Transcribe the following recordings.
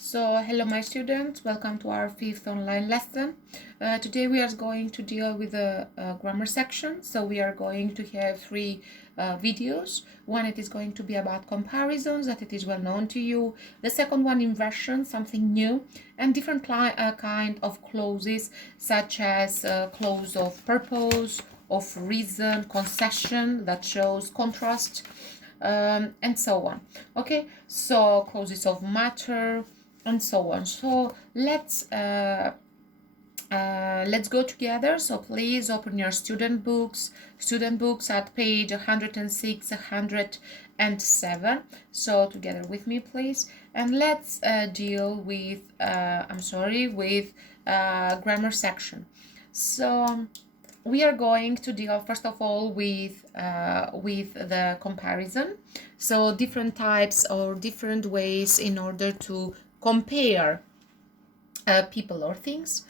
So, hello my students, welcome to our fifth online lesson. Today we are going to deal with the grammar section. So we are going to have three videos. One, it is going to be about comparisons, that it is well known to you. The second one, inversion, something new, and different kind of clauses, such as clause of purpose, of reason, concession, that shows contrast, and so on. Okay, so clauses of matter, and so on. So let's go together. So please open your student books at page 106, 107. So together with me, please, and let's deal with grammar section. So we are going to deal first of all with the comparison. So different types or different ways in order to compare people or things.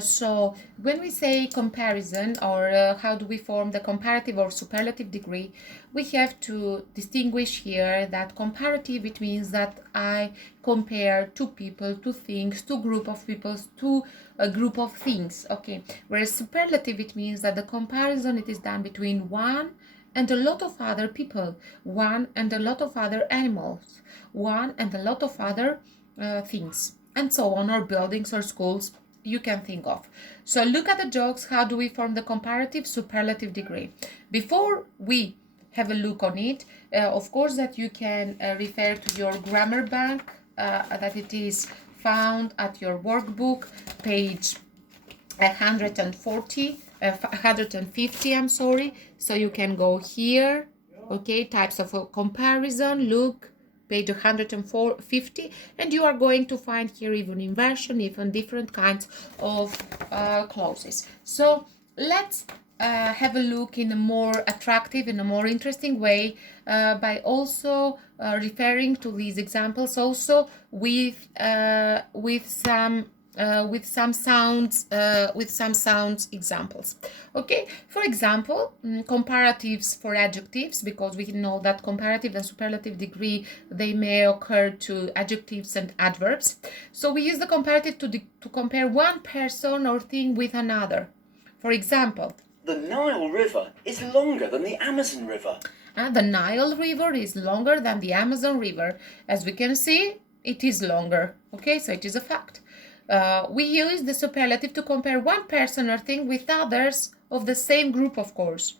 So when we say comparison, or how do we form the comparative or superlative degree, we have to distinguish here that comparative, it means that I compare two people, two things, two group of people, to a group of things. Okay, whereas superlative, it means that the comparison, it is done between one and a lot of other people, one and a lot of other animals, one and a lot of other things, and so on, or buildings or schools you can think of. So look at the jokes. How do we form the comparative superlative degree? Before we have a look on it, of course that you can refer to your grammar bank, that it is found at your workbook, page 140, 150, I'm sorry. So you can go here, okay, types of comparison, look, page 150, and you are going to find here even inversion, even different kinds of clauses. So let's have a look in a more attractive, in a more interesting way, by also referring to these examples also with some sounds examples. Okay, for example, comparatives for adjectives, because we know that comparative and superlative degree, they may occur to adjectives and adverbs. So we use the comparative to compare one person or thing with another. For example, the Nile River is longer than the Amazon River. The Nile River is longer than the Amazon River. As we can see, it is longer. Okay, so it is a fact. We use the superlative to compare one person or thing with others of the same group, of course.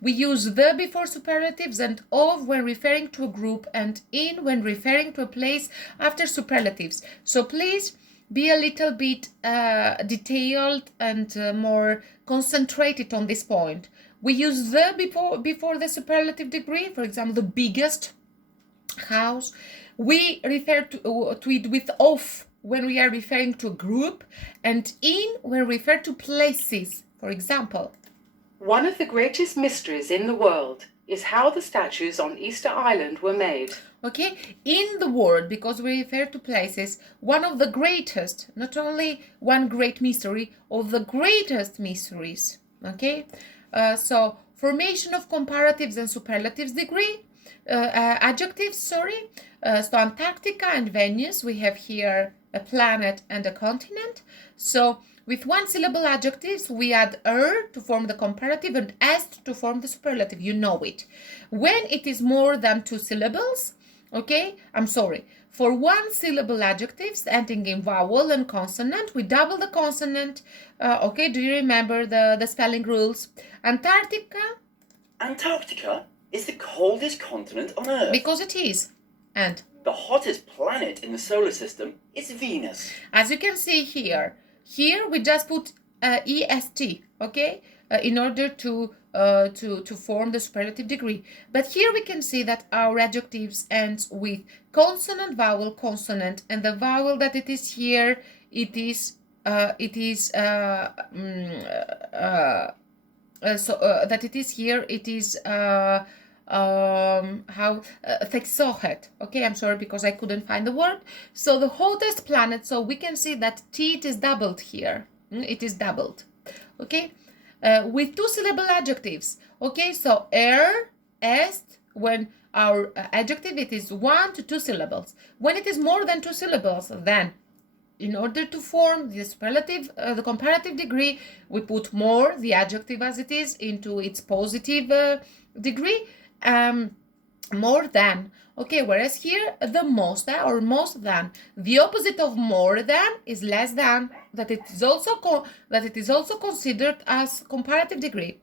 We use the before superlatives and of when referring to a group, and in when referring to a place after superlatives. So please be a little bit detailed and more concentrated on this point. We use the before the superlative degree, for example, the biggest house. We refer to it with of when we are referring to a group, and in when we refer to places. For example, one of the greatest mysteries in the world is how the statues on Easter Island were made. Okay, in the world, because we refer to places, one of the greatest, not only one great mystery, of the greatest mysteries. Okay, so formation of comparatives and superlatives degree, adjectives, sorry. So Antarctica and Venus, we have here a planet and a continent. So with one syllable adjectives, we add er to form the comparative and est to form the superlative. You know it. When it is more than two syllables, okay, for one syllable adjectives ending in vowel and consonant, we double the consonant. Okay, do you remember the spelling rules? Antarctica is the coldest continent on Earth. Because it is. And the hottest planet in the solar system is Venus. As you can see here we just put est, okay, in order to form the superlative degree. But here we can see that our adjectives ends with consonant, vowel, consonant, and the vowel that it is here, Thexohet. Okay, I'm sorry because I couldn't find the word. So the hottest planet, so we can see that T, it is doubled here. It is doubled. Okay, with two syllable adjectives. Okay, so est, when our adjective, it is 1 to 2 syllables. When it is more than 2 syllables, then in order to form the superlative, the comparative degree, we put more, the adjective as it is, into its positive degree, more than. Okay, whereas here, the most or most than. The opposite of more than is less than, that it is also considered as comparative degree.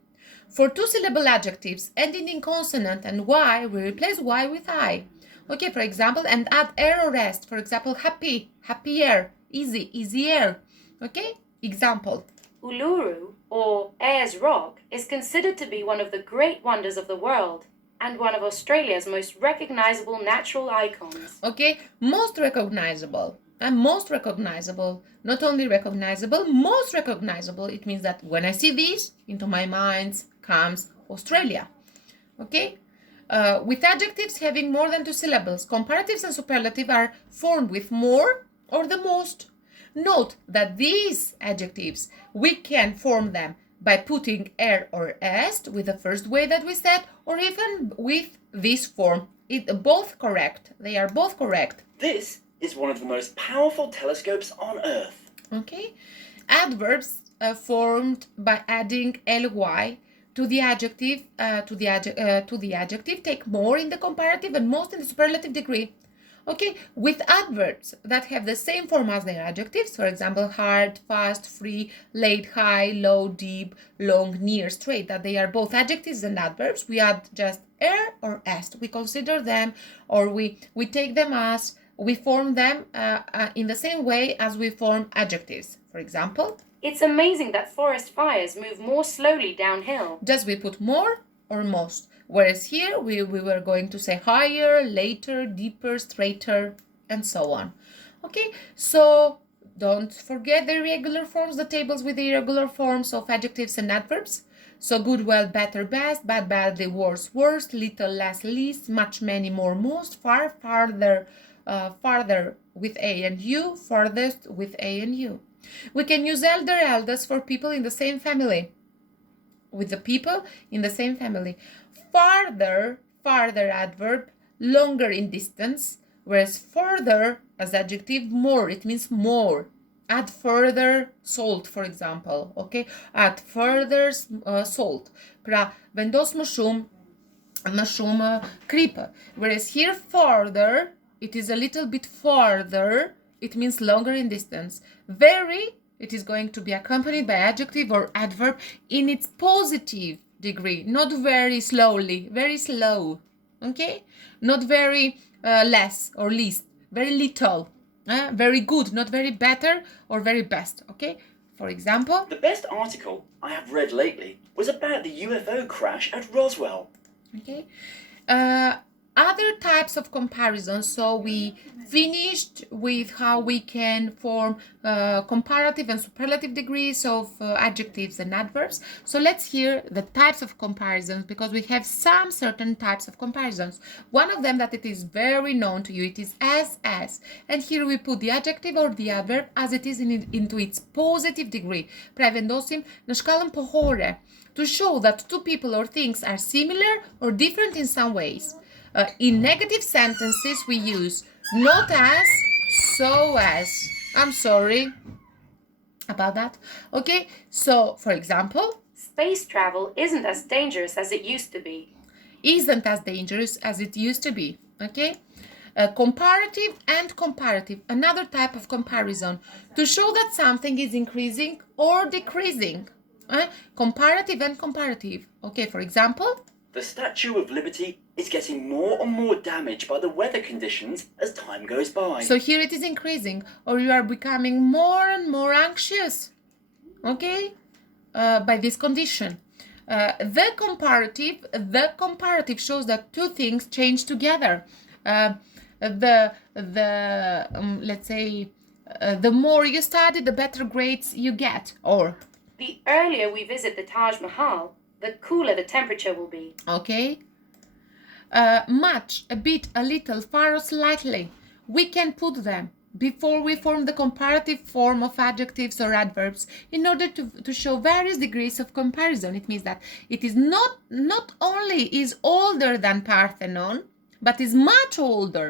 For 2-syllable adjectives ending in consonant and y, we replace y with I. Okay, for example, and add air or rest. For example, happy, happier, easy, easier. Okay, example. Uluru, or Ayers Rock, is considered to be one of the great wonders of the world and one of Australia's most recognizable natural icons. Okay, most recognizable. And most recognizable, not only recognizable, most recognizable. It means that when I see this, into my mind comes Australia. Okay, with adjectives having more than 2 syllables, comparatives and superlative are formed with more or the most. Note that these adjectives, we can form them by putting er or est with the first way that we said, or even with this form. Both correct. They are both correct. This is one of the most powerful telescopes on Earth. Okay, adverbs formed by adding ly to the adjective take more in the comparative and most in the superlative degree. Okay, with adverbs that have the same form as their adjectives, for example, hard, fast, free, late, high, low, deep, long, near, straight, that they are both adjectives and adverbs, we add just er or est. We consider them, or we take them as, we form them in the same way as we form adjectives. For example, it's amazing that forest fires move more slowly downhill. Just we put more or most. Whereas here we were going to say higher, later, deeper, straighter, and so on. Okay, so don't forget the irregular forms, the tables with the irregular forms of adjectives and adverbs. So good, well, better, best, bad, badly, worse, worst, little, less, least, much, many, more, most, far, farther, farther with A and U, farthest with A and U. We can use elder, eldest for people in the same family. With the people in the same family. Farther, farther adverb, longer in distance, whereas further as adjective, more, it means more. Add further salt, for example, okay? Add further salt. Pra vendos më shumë kripë. Whereas here farther, it is a little bit farther, it means longer in distance. Very, it is going to be accompanied by adjective or adverb in its positive degree, not very slowly, very slow, okay? Not very less or least, very little, very good, not very better or very best, okay? For example, the best article I have read lately was about the UFO crash at Roswell. Okay. Other types of comparisons. So we finished with how we can form comparative and superlative degrees of adjectives and adverbs. So let's hear the types of comparisons, because we have some certain types of comparisons. One of them that it is very known to you, it is as. And here we put the adjective or the adverb as it is into its positive degree. Pra vendosim në shkallën pohore, to show that two people or things are similar or different in some ways. In negative sentences, we use not as, so as. I'm sorry about that. Okay, so for example, space travel isn't as dangerous as it used to be. Isn't as dangerous as it used to be. Okay, comparative and comparative, another type of comparison to show that something is increasing or decreasing. Comparative and comparative. Okay, for example, the Statue of Liberty is getting more and more damaged by the weather conditions as time goes by. So here it is increasing, or you are becoming more and more anxious, okay, by this condition. The comparative shows that two things change together. Let's say, the more you study, the better grades you get, or the earlier we visit the Taj Mahal, the cooler the temperature will be. Okay. Much, a bit, a little, far or slightly. We can put them before we form the comparative form of adjectives or adverbs in order to show various degrees of comparison. It means that it is not only is older than Parthenon, but is much older.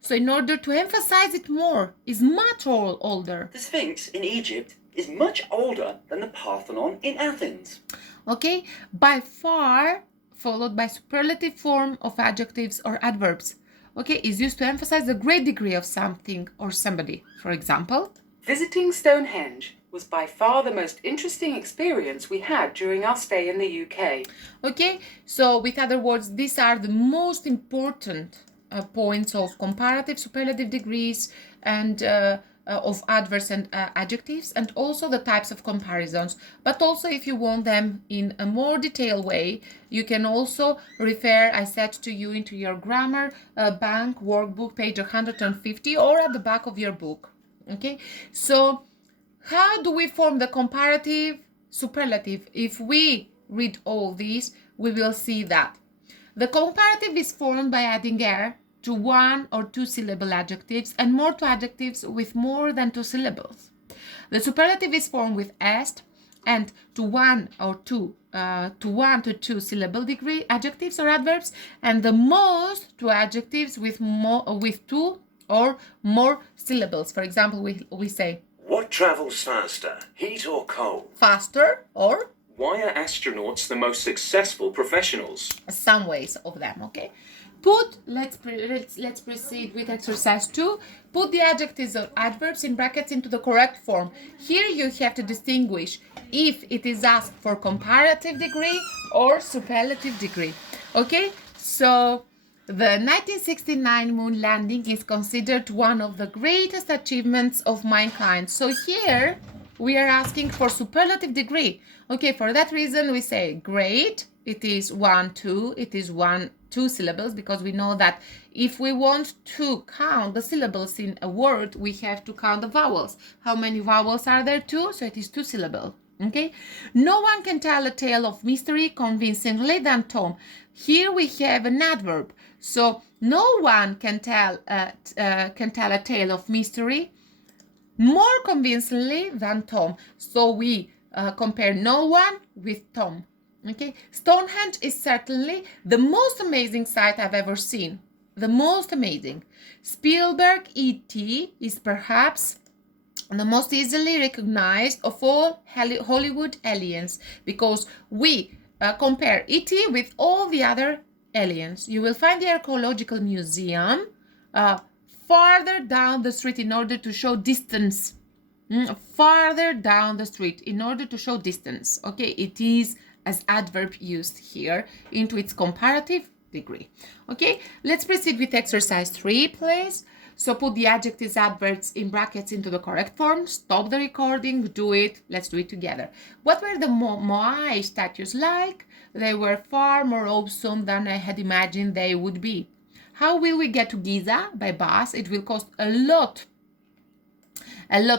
So in order to emphasize it more, is much older. The Sphinx in Egypt is much older than the Parthenon in Athens. Okay, by far, followed by superlative form of adjectives or adverbs. Okay, is used to emphasize the great degree of something or somebody. For example, visiting Stonehenge was by far the most interesting experience we had during our stay in the UK. Okay, so with other words, these are the most important points of comparative, superlative degrees, and of adverbs and adjectives, and also the types of comparisons. But also, if you want them in a more detailed way, you can also refer, I said to you, into your grammar bank workbook, page 150, or at the back of your book. Okay, so how do we form the comparative, superlative? If we read all these, we will see that the comparative is formed by adding "er" to one or two syllable adjectives and more to adjectives with more than two syllables. The superlative is formed with "est" and to one to two syllable degree adjectives or adverbs, and the most to adjectives with two or more syllables. For example, we say what travels faster, heat or cold? faster, or Why are astronauts the most successful professionals? some ways of them. Okay, let's proceed with exercise 2. Put the adjectives or adverbs in brackets into the correct form. Here you have to distinguish if it is asked for comparative degree or superlative degree. Okay, so the 1969 moon landing is considered one of the greatest achievements of mankind. So here we are asking for superlative degree. Okay, for that reason we say great. It is two syllables, because we know that if we want to count the syllables in a word, we have to count the vowels. How many vowels are there? 2, so it is 2 syllables. Okay, no one can tell a tale of mystery convincingly than Tom. Here we have an adverb. So no one can tell a tale of mystery more convincingly than Tom. So we compare no one with Tom. Okay, Stonehenge is certainly the most amazing sight I've ever seen. The most amazing. Spielberg E.T. is perhaps the most easily recognized of all Hollywood aliens, because we compare E.T. with all the other aliens. You will find the Archaeological Museum farther down the street in order to show distance. Farther down the street in order to show distance. Okay, it is as adverb used here into its comparative degree. Okay, let's proceed with exercise 3, please. So put the adjectives, adverbs in brackets into the correct form. Stop the recording, do it. Let's do it together. What were the Moai statues like? They were far more awesome than I had imagined they would be. How will we get to Giza? By bus. It will cost a lot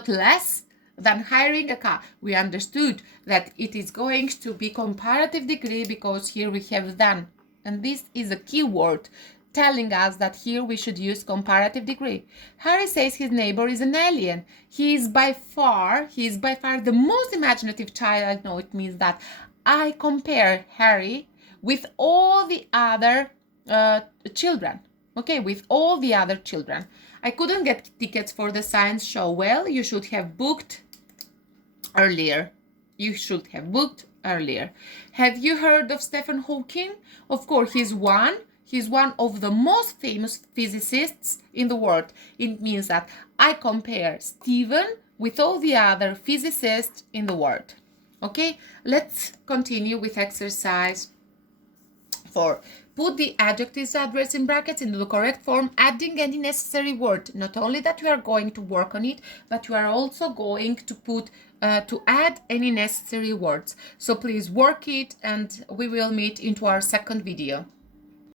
less than hiring a car. We understood that it is going to be comparative degree because here we have than. And this is a key word telling us that here we should use comparative degree. Harry says his neighbor is an alien. He is by far the most imaginative child I know. It means that I compare Harry with all the other children. Okay, with all the other children. I couldn't get tickets for the science show. Well, you should have booked earlier. Have you heard of Stephen Hawking? Of course, he's one of the most famous physicists in the world. It means that I compare Stephen with all the other physicists in the world. Okay, let's continue with exercise 4. Put the adjectives, adverbs in brackets into the correct form, adding any necessary word. Not only that you are going to work on it, but you are also going to add any necessary words. So please work it, and we will meet into our second video.